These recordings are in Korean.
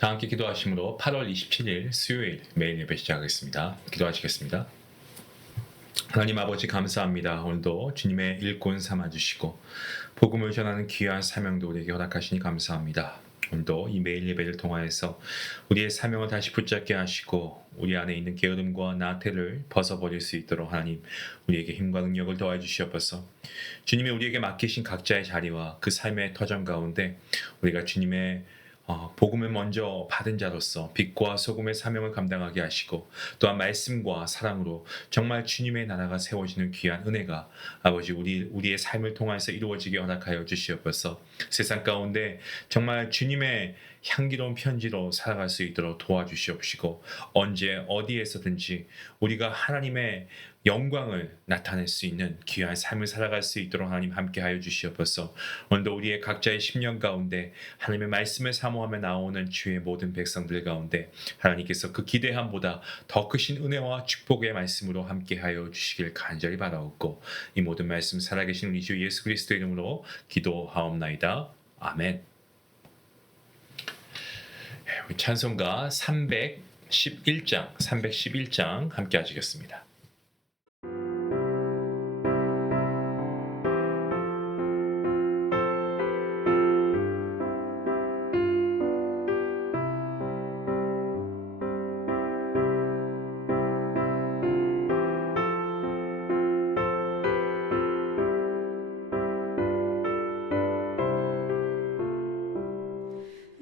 다 함께 기도하심으로 8월 27일 수요일 매일 예배 시작하겠습니다. 기도하시겠습니다. 하나님 아버지 감사합니다. 오늘도 주님의 일꾼 삼아주시고 복음을 전하는 귀한 사명도 우리에게 허락하시니 감사합니다. 오늘도 이 매일 예배를 통하여서 우리의 사명을 다시 붙잡게 하시고 우리 안에 있는 게으름과 나태를 벗어버릴 수 있도록 하나님 우리에게 힘과 능력을 더해 주시옵소서. 주님이 우리에게 맡기신 각자의 자리와 그 삶의 터전 가운데 우리가 주님의 복음을 먼저 받은 자로서 빛과 소금의 사명을 감당하게 하시고 또한 말씀과 사랑으로 정말 주님의 나라가 세워지는 귀한 은혜가 아버지 우리의 삶을 통해서 이루어지게 허락하여 주시옵소서. 세상 가운데 정말 주님의 향기로운 편지로 살아갈 수 있도록 도와주시옵시고 언제 어디에서든지 우리가 하나님의 영광을 나타낼 수 있는 귀한 삶을 살아갈 수 있도록 하나님 함께하여 주시옵소서. 오늘도 우리의 각자의 심령 가운데 하나님의 말씀을 사모하며 나오는 주의 모든 백성들 가운데 하나님께서 그 기대함보다 더 크신 은혜와 축복의 말씀으로 함께하여 주시길 간절히 바라옵고 이 모든 말씀 살아계신 우리 주 예수 그리스도 이름으로 기도하옵나이다. 아멘. 찬송가 311장 함께 하시겠습니다.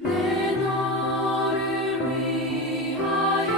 내 너를 위하여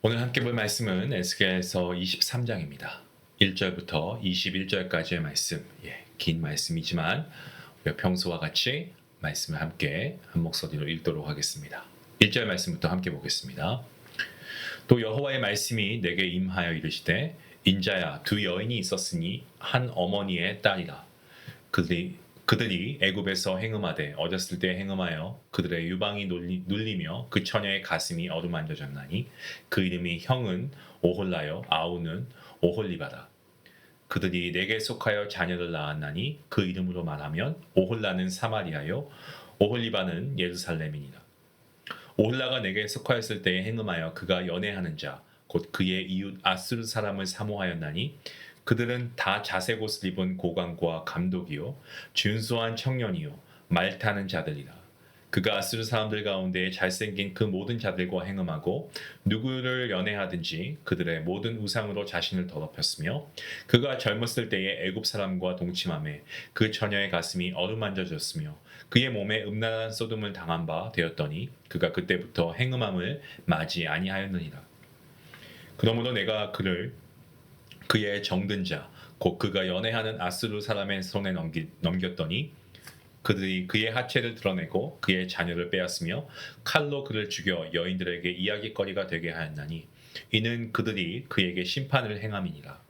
오늘 함께 볼 말씀은 에스겔서 23장입니다. 1절부터 21절까지의 말씀. 긴 말씀이지만 우리가 평소와 같이 말씀을 함께 한 목소리로 읽도록 하겠습니다. 1절 말씀부터 함께 보겠습니다. 또 여호와의 말씀이 내게 임하여 이르시되 인자야, 두 여인이 있었으니 한 어머니의 딸이라. 그들이 애굽에서 행음하되 어렸을 때 행음하여 그들의 유방이 눌리며 그 처녀의 가슴이 어루만져졌나니 그 이름이 형은 오홀라요 아우는 오홀리바라. 그들이 내게 속하여 자녀를 낳았나니 그 이름으로 말하면 오홀라는 사마리아요 오홀리바는 예루살렘이니라. 오홀라가 내게 속하였을 때에 행음하여 그가 연애하는 자 곧 그의 이웃 아수르 사람을 사모하였나니 그들은 다 자색 옷을 입은 고관과 감독이요 준수한 청년이요 말 타는 자들이라. 그가 아수르 사람들 가운데 잘생긴 그 모든 자들과 행음하고 누구를 연애하든지 그들의 모든 우상으로 자신을 더럽혔으며 그가 젊었을 때에 애굽 사람과 동침함에 그 처녀의 가슴이 어루만져졌으며 그의 몸에 음란한 소돔을 당한 바 되었더니 그가 그때부터 행음함을 맞이 아니하였느니라. 그러므로 내가 그의 정든 자, 곧 그가 연애하는 아수르 사람의 손에 넘겼더니 그들이 그의 하체를 드러내고 그의 자녀를 빼앗으며 칼로 그를 죽여 여인들에게 이야깃거리가 되게 하였나니 이는 그들이 그에게 심판을 행함이니라.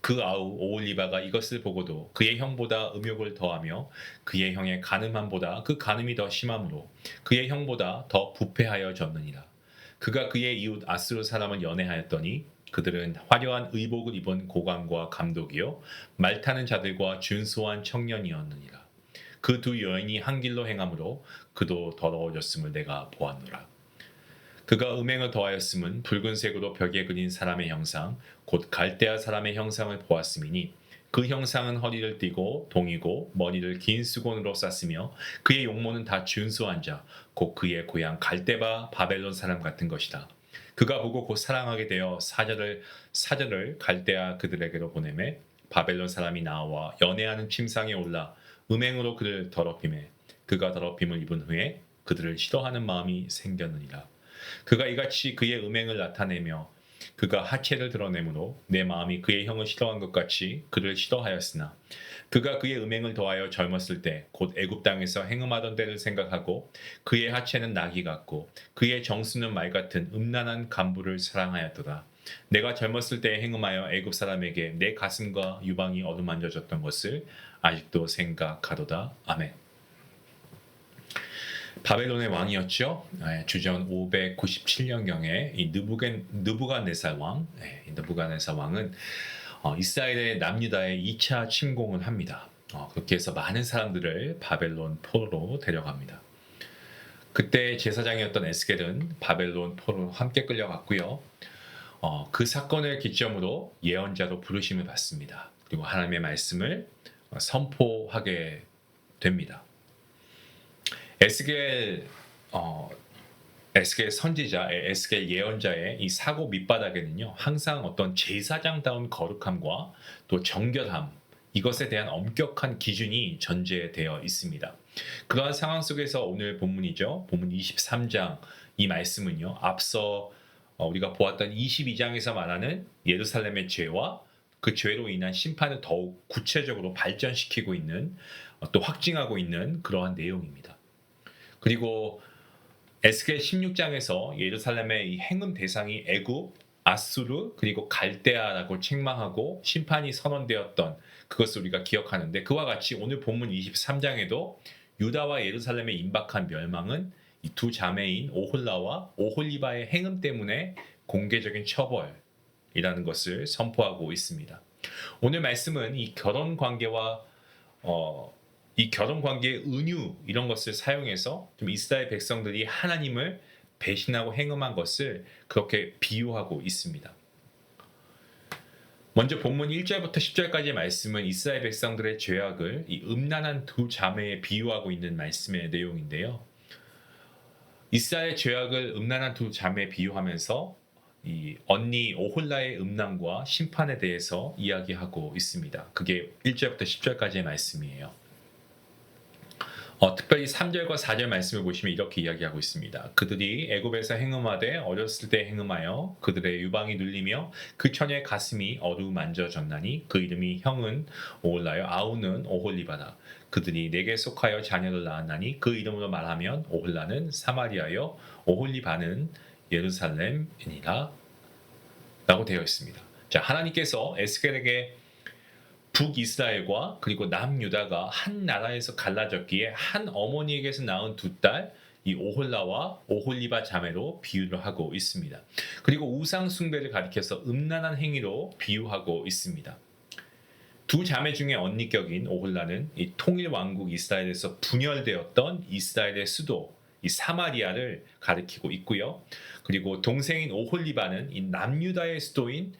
그 아우 오올리바가 이것을 보고도 그의 형보다 음욕을 더하며 그의 형의 간음함보다 그 간음이 더 심함으로 그의 형보다 더 부패하여졌느니라. 그가 그의 이웃 아수르 사람을 연애하였더니 그들은 화려한 의복을 입은 고관과 감독이요 말 타는 자들과 준수한 청년이었느니라. 그 두 여인이 한 길로 행함으로 그도 더러워졌음을 내가 보았노라. 그가 음행을 더하였음은 붉은색으로 벽에 그린 사람의 형상 곧 갈대아 사람의 형상을 보았음이니 그 형상은 허리를 띠고 동이고 머리를 긴 수건으로 쌌으며 그의 용모는 다 준수한 자 곧 그의 고향 갈대바 바벨론 사람 같은 것이다. 그가 보고 곧 사랑하게 되어 사절을 갈대아 그들에게로 보내매 바벨론 사람이 나와 연애하는 침상에 올라 음행으로 그를 더럽히매 그가 더럽힘을 입은 후에 그들을 싫어하는 마음이 생겼느니라. 그가 이같이 그의 음행을 나타내며 그가 하체를 드러내므로 내 마음이 그의 형을 싫어한 것 같이 그를 싫어하였으나 그가 그의 음행을 더하여 젊었을 때 곧 애굽 땅에서 행음하던 때를 생각하고 그의 하체는 나귀 같고 그의 정수는 말 같은 음란한 간부를 사랑하였도다. 내가 젊었을 때 행음하여 애굽 사람에게 내 가슴과 유방이 어루만져졌던 것을 아직도 생각하도다. 아멘. 바벨론의 왕이었죠. 주전 597년경에 이 느부갓네살 왕, 이 느부갓네살 왕은 이스라엘의 남유다에 2차 침공을 합니다. 그렇게 해서 많은 사람들을 바벨론 포로로 데려갑니다. 그때 제사장이었던 에스겔은 바벨론 포로로 함께 끌려갔고요. 그 사건을 기점으로 예언자로 부르심을 받습니다. 그리고 하나님의 말씀을 선포하게 됩니다. 에스겔 선지자, 에스겔 예언자의 이 사고 밑바닥에는요, 항상 어떤 제사장다운 거룩함과 또 정결함, 이것에 대한 엄격한 기준이 전제되어 있습니다. 그러한 상황 속에서 오늘 본문이죠. 본문 23장 이 말씀은요, 앞서 우리가 보았던 22장에서 말하는 예루살렘의 죄와 그 죄로 인한 심판을 더욱 구체적으로 발전시키고 있는, 또 확증하고 있는 그러한 내용입니다. 그리고 에스겔 16장에서 예루살렘의 이 행음 대상이 애굽, 아수르, 그리고 갈대아라고 책망하고 심판이 선언되었던 그것을 우리가 기억하는데, 그와 같이 오늘 본문 23장에도 유다와 예루살렘의 임박한 멸망은 이 두 자매인 오홀라와 오홀리바의 행음 때문에 공개적인 처벌이라는 것을 선포하고 있습니다. 오늘 말씀은 이 결혼 관계와 이 결혼 관계의 은유 이런 것을 사용해서 좀 이스라엘 백성들이 하나님을 배신하고 행음한 것을 그렇게 비유하고 있습니다. 먼저 본문 1절부터 10절까지의 말씀은 이스라엘 백성들의 죄악을 이 음란한 두 자매에 비유하고 있는 말씀의 내용인데요. 이스라엘 죄악을 음란한 두 자매에 비유하면서 이 언니 오홀라의 음란과 심판에 대해서 이야기하고 있습니다. 그게 1절부터 10절까지의 말씀이에요. 특별히 3절과 4절 말씀을 보시면 이렇게 이야기하고 있습니다. 그들이 애굽에서 행음하되 어렸을 때 행음하여 그들의 유방이 눌리며 그 처녀의 가슴이 어루만져졌나니 그 이름이 형은 오홀라요 아우는 오홀리바다. 그들이 내게 속하여 자녀를 낳았나니 그 이름으로 말하면 오홀라는 사마리아요 오홀리바는 예루살렘이니라 라고 되어 있습니다. 자, 하나님께서 에스겔에게 북이스라엘과 그리고 남유다가 한 나라에서 갈라졌기에 한 어머니에게서 낳은 두 딸, 이 오홀라와 오홀리바 자매로 비유를 하고 있습니다. 그리고 우상 숭배를 가리켜서 음란한 행위로 비유하고 있습니다. 두 자매 중에 언니격인 오홀라는 이 통일 왕국 이스라엘에서 분열되었던 이스라엘의 수도 이 사마리아를 가리키고 있고요. 그리고 동생인 오홀리바는 이 남유다의 수도인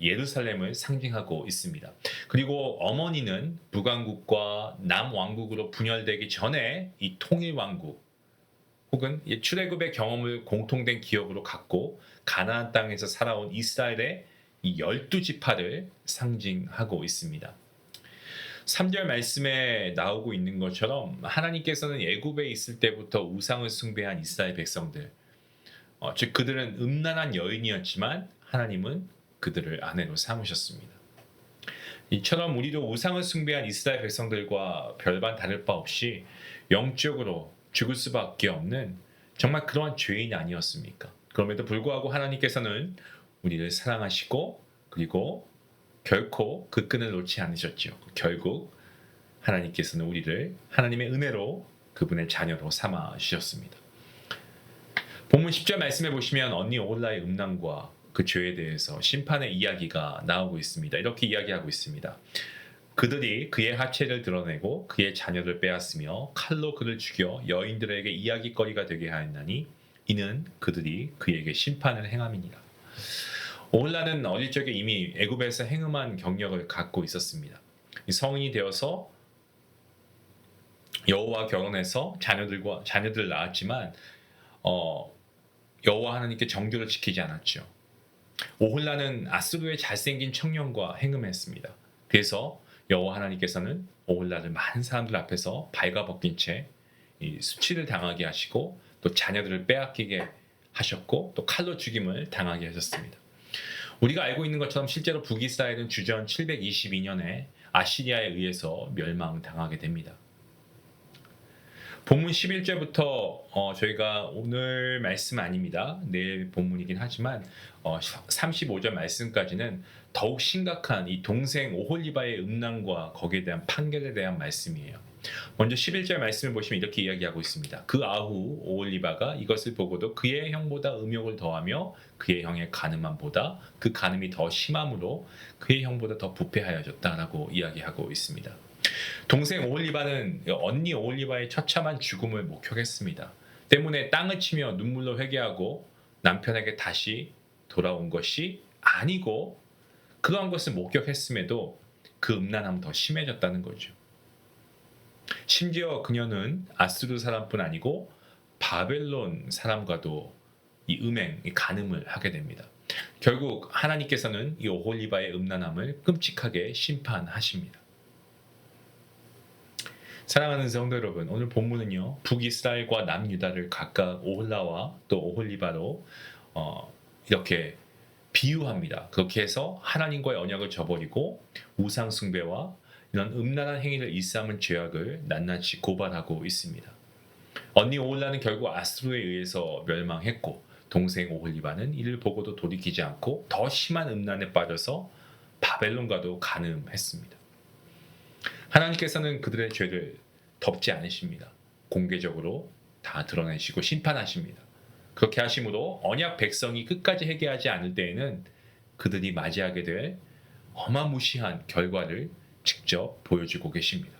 예루살렘을 상징하고 있습니다. 그리고 어머니는 북왕국과 남왕국으로 분열되기 전에 이 통일왕국 혹은 출애굽의 경험을 공통된 기억으로 갖고 가나안 땅에서 살아온 이스라엘의 이 12지파를 상징하고 있습니다. 3절 말씀에 나오고 있는 것처럼 하나님께서는 애굽에 있을 때부터 우상을 숭배한 이스라엘 백성들, 즉 그들은 음란한 여인이었지만 하나님은 그들을 아내로 삼으셨습니다. 이처럼 우리도 우상을 숭배한 이스라엘 백성들과 별반 다를 바 없이 영적으로 죽을 수밖에 없는 정말 그러한 죄인이 아니었습니까? 그럼에도 불구하고 하나님께서는 우리를 사랑하시고 그리고 결코 그 끈을 놓지 않으셨죠. 결국 하나님께서는 우리를 하나님의 은혜로 그분의 자녀로 삼아 주셨습니다. 본문 10절 말씀해 보시면 언니 오홀라의 음란과 그 죄에 대해서 심판의 이야기가 나오고 있습니다. 이렇게 이야기하고 있습니다. 그들이 그의 하체를 드러내고 그의 자녀를 빼앗으며 칼로 그를 죽여 여인들에게 이야기거리가 되게 하였나니 이는 그들이 그에게 심판을 행함이니라. 오홀라는 어릴 적에 이미 애굽에서 행음한 경력을 갖고 있었습니다. 성인이 되어서 여호와 결혼해서 자녀들을 낳았지만 여호와 하나님께 정규를 지키지 않았죠. 오홀라는 아수르의 잘생긴 청년과 행음했습니다. 그래서 여호와 하나님께서는 오홀라를 많은 사람들 앞에서 발가벗긴 채 수치를 당하게 하시고 또 자녀들을 빼앗기게 하셨고 또 칼로 죽임을 당하게 하셨습니다. 우리가 알고 있는 것처럼 실제로 북이스라엘은 주전 722년에 아시리아에 의해서 멸망당하게 됩니다. 본문 11절부터 저희가 오늘 말씀 아닙니다. 내일 본문이긴 하지만 35절 말씀까지는 더욱 심각한 이 동생 오홀리바의 음란과 거기에 대한 판결에 대한 말씀이에요. 먼저 11절 말씀을 보시면 이렇게 이야기하고 있습니다. 그 아후 오홀리바가 이것을 보고도 그의 형보다 음욕을 더하며 그의 형의 간음함보다 그 간음이 더 심함으로 그의 형보다 더 부패하여졌다라고 이야기하고 있습니다. 동생 오홀리바는 언니 오홀리바의 처참한 죽음을 목격했습니다. 때문에 땅을 치며 눈물로 회개하고 남편에게 다시 돌아온 것이 아니고 그러한 것을 목격했음에도 그 음란함은 더 심해졌다는 거죠. 심지어 그녀는 아수르 사람뿐 아니고 바벨론 사람과도 이 음행, 이 간음을 하게 됩니다. 결국 하나님께서는 이 오홀리바의 음란함을 끔찍하게 심판하십니다. 사랑하는 성도 여러분, 오늘 본문은요 북이스라엘과 남유다를 각각 오홀라와 또 오홀리바로 이렇게 비유합니다. 그렇게 해서 하나님과의 언약을 저버리고 우상 숭배와 이런 음란한 행위를 일삼은 죄악을 낱낱이 고발하고 있습니다. 언니 오홀라는 결국 아수르에 의해서 멸망했고 동생 오홀리바는 이를 보고도 돌이키지 않고 더 심한 음란에 빠져서 바벨론과도 간음했습니다. 하나님께서는 그들의 죄를 덮지 않으십니다. 공개적으로 다 드러내시고 심판하십니다. 그렇게 하심으로 언약 백성이 끝까지 회개하지 않을 때에는 그들이 맞이하게 될 어마무시한 결과를 직접 보여주고 계십니다.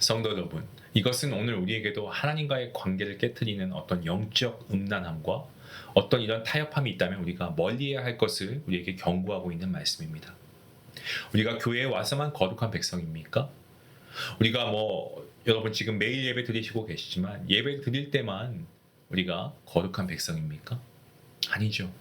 성도 여러분, 이것은 오늘 우리에게도 하나님과의 관계를 깨트리는 어떤 영적 음란함과 어떤 이런 타협함이 있다면 우리가 멀리해야 할 것을 우리에게 경고하고 있는 말씀입니다. 우리가 교회에 와서만 거룩한 백성입니까? 우리가 여러분 지금 매일 예배 드리시고 계시지만 예배 드릴 때만 우리가 거룩한 백성입니까? 아니죠.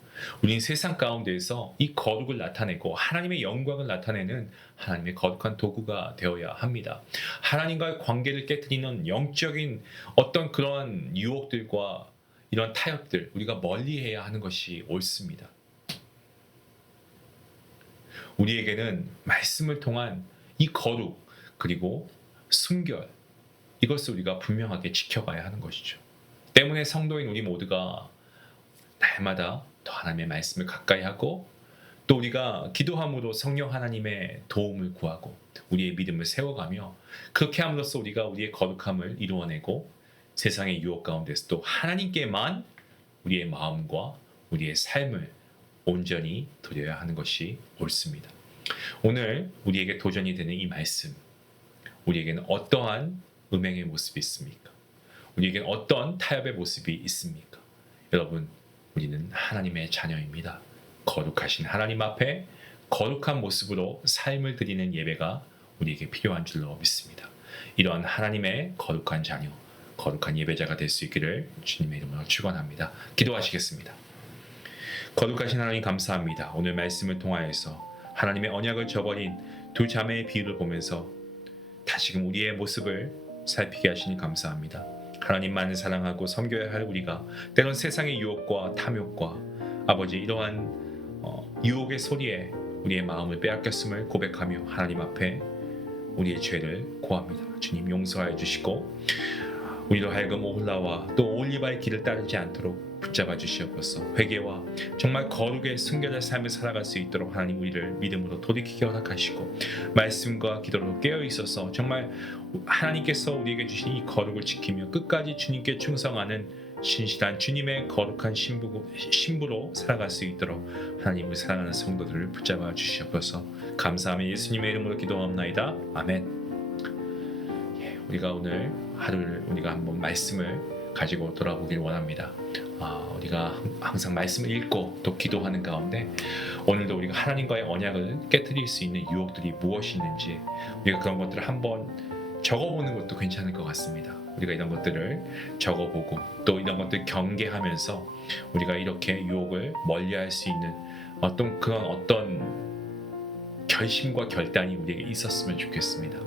우리는 세상 가운데에서 이 거룩을 나타내고 하나님의 영광을 나타내는 하나님의 거룩한 도구가 되어야 합니다. 하나님과의 관계를 깨뜨리는 영적인 어떤 그런 유혹들과 이런 타협들 우리가 멀리해야 하는 것이 옳습니다. 우리에게는 말씀을 통한 이 거룩 그리고 순결 이것을 우리가 분명하게 지켜가야 하는 것이죠. 때문에 성도인 우리 모두가 날마다 더 하나님의 말씀을 가까이 하고 또 우리가 기도함으로 성령 하나님의 도움을 구하고 우리의 믿음을 세워가며 그렇게 함으로써 우리가 우리의 거룩함을 이루어내고 세상의 유혹 가운데서도 하나님께만 우리의 마음과 우리의 삶을 온전히 드려야 하는 것이 옳습니다. 오늘 우리에게 도전이 되는 이 말씀 우리에게는 어떠한 음행의 모습이 있습니까? 우리에게는 어떤 타협의 모습이 있습니까? 여러분 우리는 하나님의 자녀입니다. 거룩하신 하나님 앞에 거룩한 모습으로 삶을 드리는 예배가 우리에게 필요한 줄로 믿습니다. 이러한 하나님의 거룩한 자녀, 거룩한 예배자가 될 수 있기를 주님의 이름으로 축원합니다. 기도하시겠습니다. 거룩하신 하나님 감사합니다. 오늘 말씀을 통하여서 하나님의 언약을 저버린 두 자매의 비유를 보면서 다시금 우리의 모습을 살피게 하시니 감사합니다. 하나님만을 사랑하고 섬겨야 할 우리가 때론 세상의 유혹과 탐욕과 아버지 이러한 유혹의 소리에 우리의 마음을 빼앗겼음을 고백하며 하나님 앞에 우리의 죄를 고합니다. 주님 용서하여 주시고 우리로 하여금 오홀라와 또 올리바의 길을 따르지 않도록 붙잡아 주시옵소서. 회개와 정말 거룩의 순결의 삶을 살아갈 수 있도록 하나님 우리를 믿음으로 돌이키게 허락하시고 말씀과 기도로 깨어 있어서 정말 하나님께서 우리에게 주신 이 거룩을 지키며 끝까지 주님께 충성하는 신실한 주님의 거룩한 신부로 살아갈 수 있도록 하나님을 사랑하는 성도들을 붙잡아 주시옵소서. 감사하며 예수님의 이름으로 기도하옵나이다. 아멘. 우리가 오늘 하루를 우리가 한번 말씀을 가지고 돌아보길 원합니다. 우리가 항상 말씀을 읽고 또 기도하는 가운데 오늘도 우리가 하나님과의 언약을 깨뜨릴 수 있는 유혹들이 무엇이 있는지 우리가 그런 것들을 한번 적어보는 것도 괜찮을 것 같습니다. 우리가 이런 것들을 적어보고 또 이런 것들 경계하면서 우리가 이렇게 유혹을 멀리할 수 있는 어떤 결심과 결단이 우리에게 있었으면 좋겠습니다.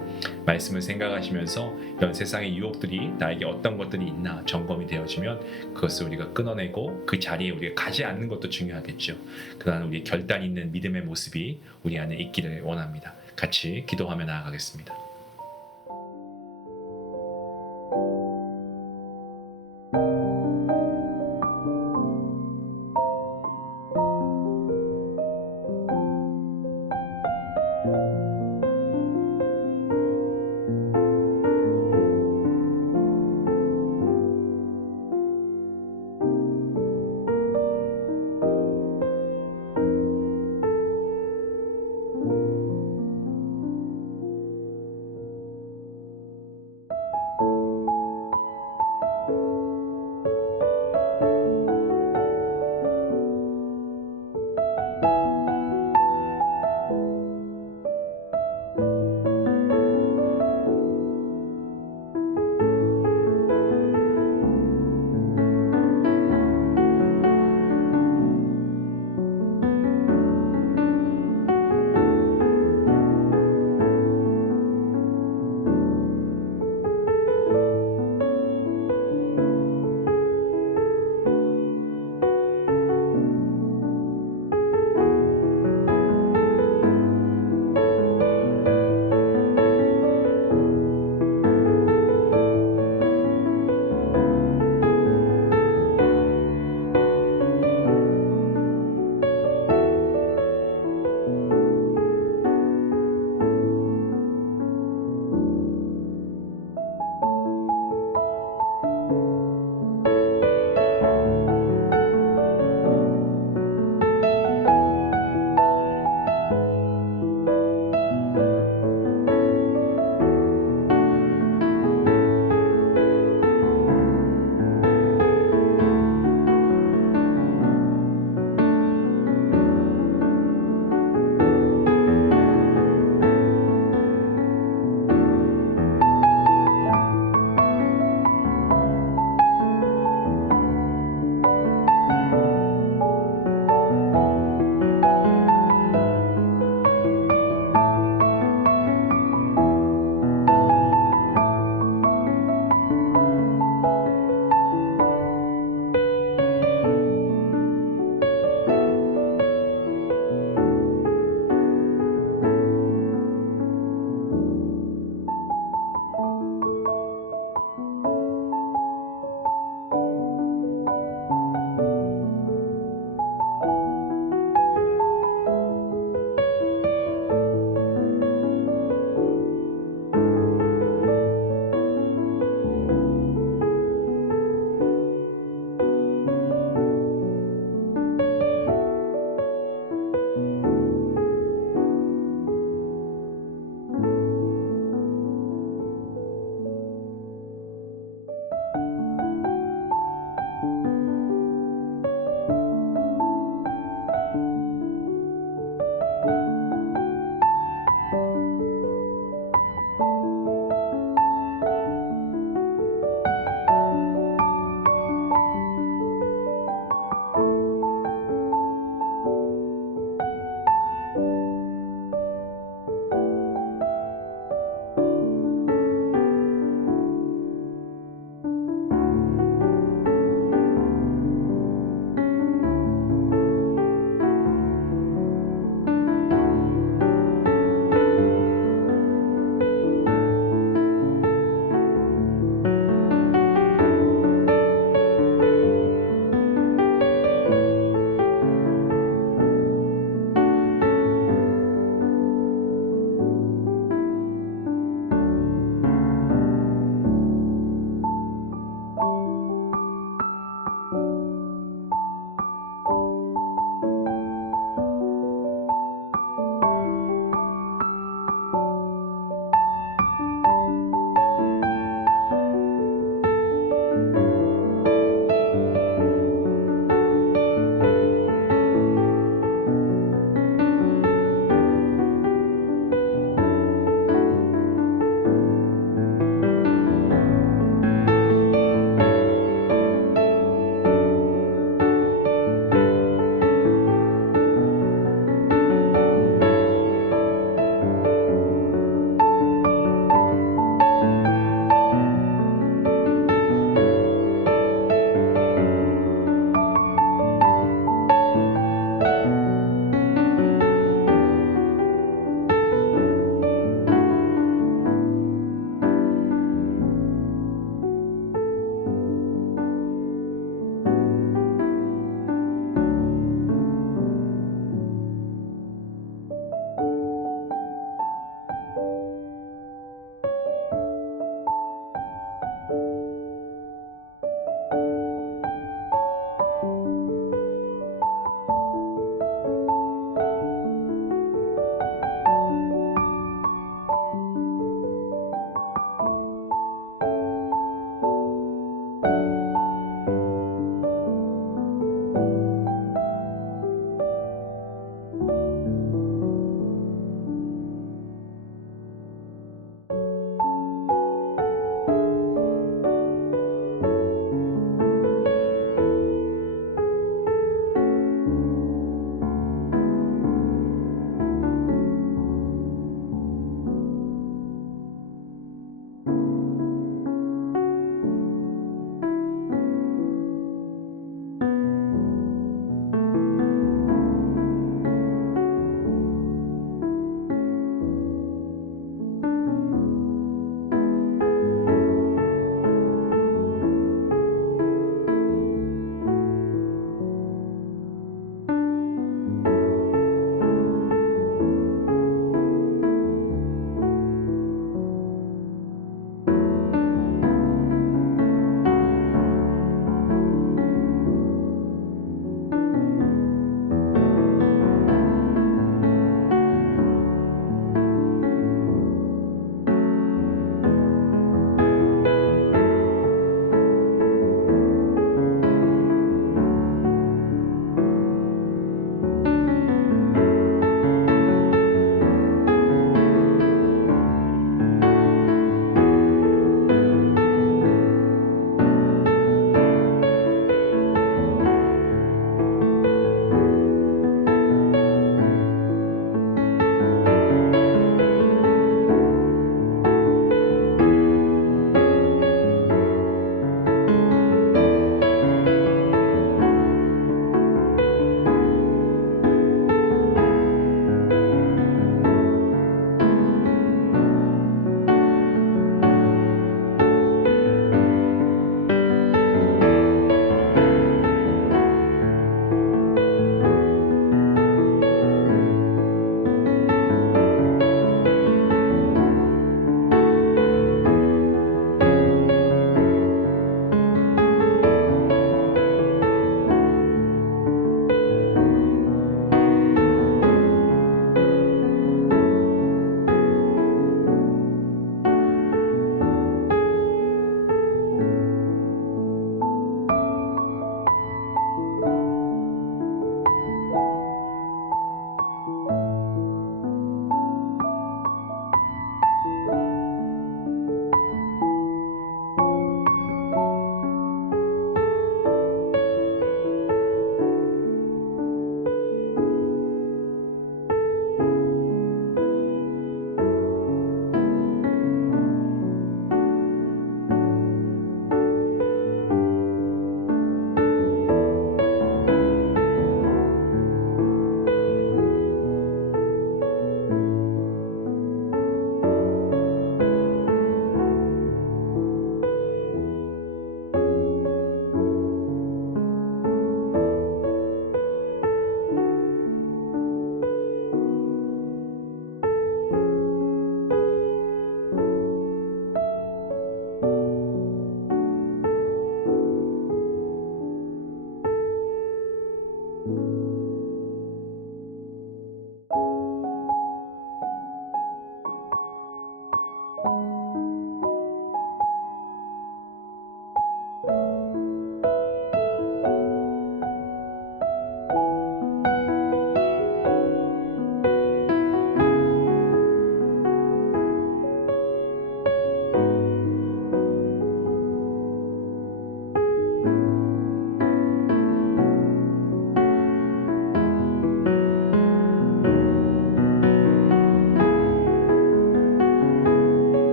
말씀을 생각하시면서 이런 세상의 유혹들이 나에게 어떤 것들이 있나 점검이 되어지면 그것을 우리가 끊어내고 그 자리에 우리가 가지 않는 것도 중요하겠죠. 그러나 우리의 결단 있는 믿음의 모습이 우리 안에 있기를 원합니다. 같이 기도하며 나아가겠습니다.